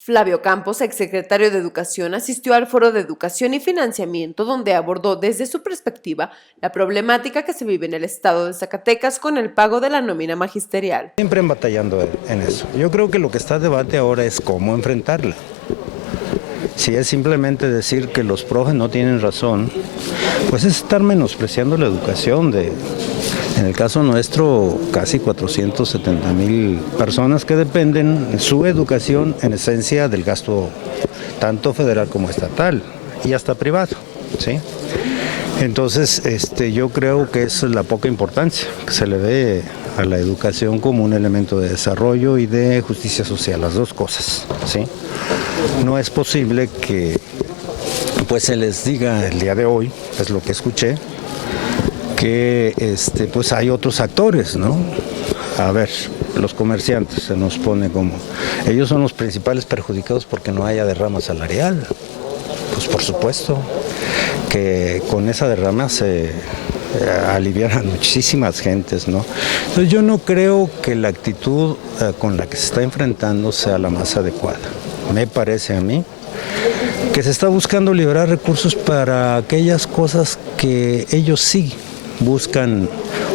Flavio Campos, exsecretario de Educación, asistió al Foro de Educación y Financiamiento, donde abordó desde su perspectiva la problemática que se vive en el estado de Zacatecas con el pago de la nómina magisterial. Siempre batallando en eso. Yo creo que lo que está a debate ahora es cómo enfrentarla. Si es simplemente decir que los profes no tienen razón, pues es estar menospreciando la educación en el caso nuestro, casi 470,000 personas que dependen de su educación, en esencia, del gasto tanto federal como estatal y hasta privado, ¿sí? Entonces, yo creo que es la poca importancia que se le dé a la educación como un elemento de desarrollo y de justicia social, las dos cosas, ¿sí? No es posible que pues se les diga el día de hoy, es lo que escuché, que pues hay otros actores, ¿no? A ver, los comerciantes se nos pone como, ellos son los principales perjudicados porque no haya derrama salarial. Pues por supuesto que con esa derrama se alivian a muchísimas gentes, ¿no? Entonces yo no creo que la actitud con la que se está enfrentando sea la más adecuada. Me parece a mí que se está buscando liberar recursos para aquellas cosas que ellos sí buscan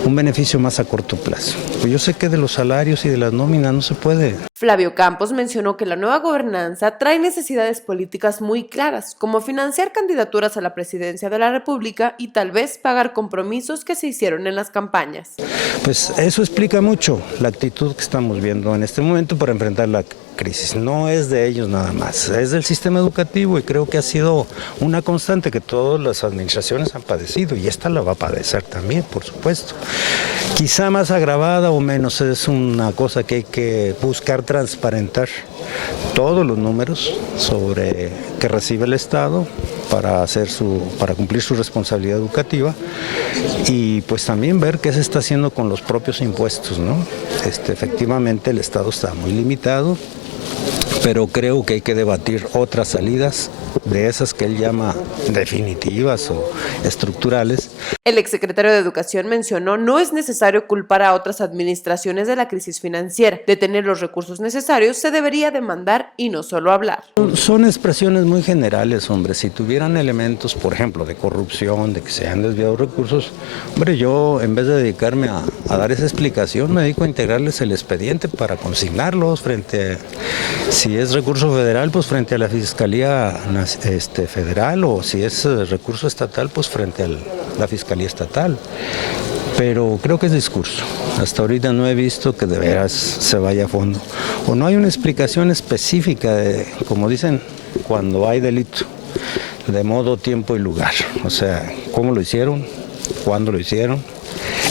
un beneficio más a corto plazo. Pues yo sé que de los salarios y de las nóminas no se puede. Flavio Campos mencionó que la nueva gobernanza trae necesidades políticas muy claras, como financiar candidaturas a la presidencia de la República y tal vez pagar compromisos que se hicieron en las campañas. Pues eso explica mucho la actitud que estamos viendo en este momento para enfrentar la crisis. No es de ellos nada más, es del sistema educativo y creo que ha sido una constante que todas las administraciones han padecido y esta la va a padecer también, por supuesto. Quizá más agravada o menos, es una cosa que hay que buscar transparentar todos los números sobre que recibe el Estado para cumplir su responsabilidad educativa y pues también ver qué se está haciendo con los propios impuestos, ¿no? Efectivamente el Estado está muy limitado, pero creo que hay que debatir otras salidas de esas que él llama definitivas o estructurales. El exsecretario de Educación mencionó no es necesario culpar a otras administraciones de la crisis financiera. De tener los recursos necesarios se debería demandar y no solo hablar. Son expresiones muy generales, hombre. Si tuvieran elementos, por ejemplo, de corrupción, de que se han desviado recursos, hombre, yo en vez de dedicarme a dar esa explicación, me dedico a integrarles el expediente para consignarlos frente a, si es recurso federal, pues frente a la Fiscalía Federal, o si es recurso estatal, pues frente a la Fiscalía Estatal. Pero creo que es discurso. Hasta ahorita no he visto que de veras se vaya a fondo. O no hay una explicación específica de, como dicen, cuando hay delito, de modo, tiempo y lugar. O sea, cómo lo hicieron, cuándo lo hicieron,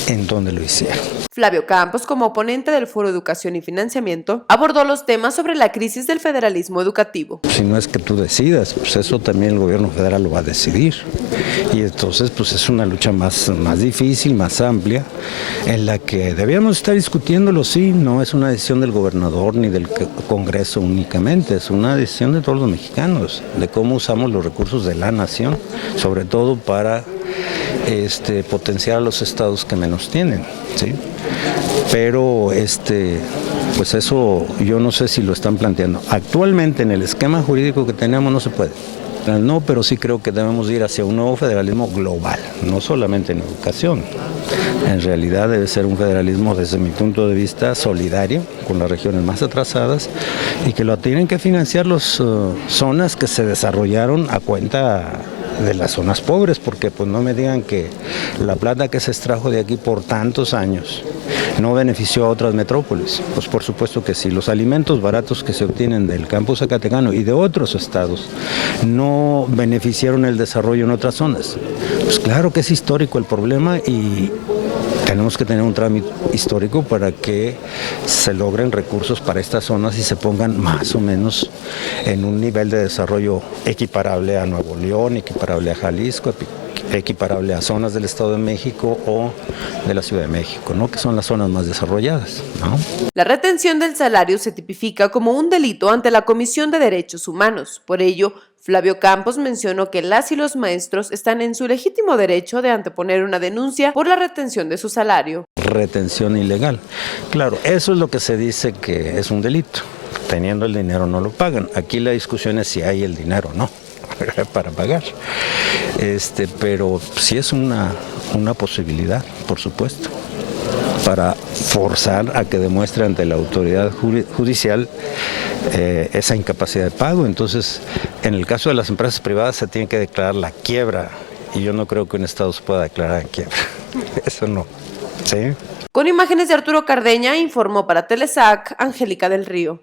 en dónde lo hicieron. Flavio Campos, como ponente del Foro Educación y Financiamiento, abordó los temas sobre la crisis del federalismo educativo. Si no es que tú decidas, pues eso también el gobierno federal lo va a decidir. Y entonces pues es una lucha más difícil, más amplia, en la que debíamos estar discutiéndolo, sí, no es una decisión del gobernador ni del Congreso únicamente, es una decisión de todos los mexicanos, de cómo usamos los recursos de la nación, sobre todo para potenciar a los estados que menos tienen, ¿sí? Pero pues eso yo no sé si lo están planteando. Actualmente en el esquema jurídico que tenemos no se puede. No, pero sí creo que debemos ir hacia un nuevo federalismo global, no solamente en educación. En realidad debe ser un federalismo, desde mi punto de vista, solidario con las regiones más atrasadas y que lo tienen que financiar las zonas que se desarrollaron a cuenta de las zonas pobres, porque pues no me digan que la plata que se extrajo de aquí por tantos años no benefició a otras metrópolis. Pues por supuesto que sí, los alimentos baratos que se obtienen del campo zacatecano y de otros estados no beneficiaron el desarrollo en otras zonas. Pues claro que es histórico el problema y tenemos que tener un trámite histórico para que se logren recursos para estas zonas y se pongan más o menos en un nivel de desarrollo equiparable a Nuevo León, equiparable a Jalisco, equiparable a zonas del Estado de México o de la Ciudad de México, ¿no? Que son las zonas más desarrolladas, ¿no? La retención del salario se tipifica como un delito ante la Comisión de Derechos Humanos. Por ello, Flavio Campos mencionó que las y los maestros están en su legítimo derecho de anteponer una denuncia por la retención de su salario. Retención ilegal. Claro, eso es lo que se dice que es un delito. teniendo el dinero no lo pagan. Aquí la discusión es si hay el dinero o no para pagar. Pero sí es una posibilidad, por supuesto, para forzar a que demuestre ante la autoridad judicial esa incapacidad de pago. Entonces, en el caso de las empresas privadas se tiene que declarar la quiebra, y yo no creo que un Estado se pueda declarar en quiebra. Eso no. ¿Sí? Con imágenes de Arturo Cardeña, informó para Telesac Angélica del Río.